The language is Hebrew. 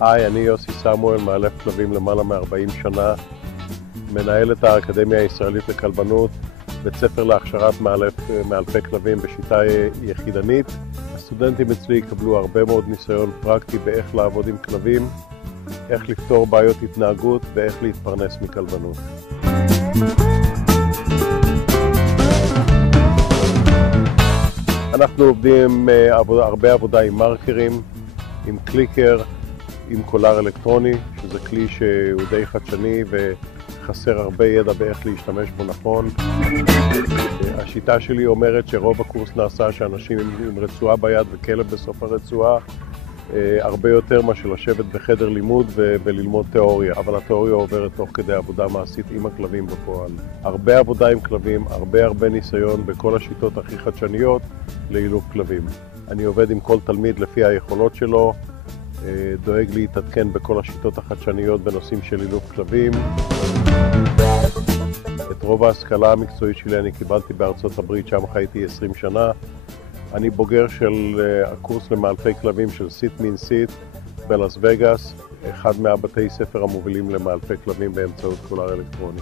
היי, אני יוסי סמואל, מאלף כלבים למעלה מ-40 שנה, מנהל את האקדמיה הישראלית לכלבנות, בית ספר להכשרת מאלפי כלבים בשיטה יחידנית. הסטודנטים אצלי יקבלו הרבה מאוד ניסיון פרקטי באיך לעבוד עם כלבים, איך לפתור בעיות התנהגות ואיך להתפרנס מכלבנות. אנחנו עובדים הרבה עבודה עם מרקרים, עם קליקר, עם קולר אלקטרוני, שזה כלי שהוא די חדשני וחסר הרבה ידע באיך להשתמש בו נכון. השיטה שלי אומרת שרוב הקורס נעשה שאנשים עם רצועה ביד וכלב בסוף הרצועה, הרבה יותר מאשר לשבת בחדר לימוד וללמוד תיאוריה, אבל התיאוריה עוברת תוך כדי עבודה מעשית עם הכלבים בפועל. הרבה עבודה עם כלבים, הרבה ניסיון בכל השיטות הכי חדשניות לאילוף כלבים. אני עובד עם כל תלמיד לפי היכולות שלו, דואג להתעדכן בכל השיטות החדשניות בנושאים של אילוף כלבים. את רוב ההשכלה המקצועית שלי אני קיבלתי בארצות הברית, שם חייתי 20 שנה. אני בוגר של הקורס למאלפי כלבים של סיט מין סיט בלאס וגאס, אחד מהבתי ספר המובילים למאלפי כלבים באמצעות קולר אלקטרוני.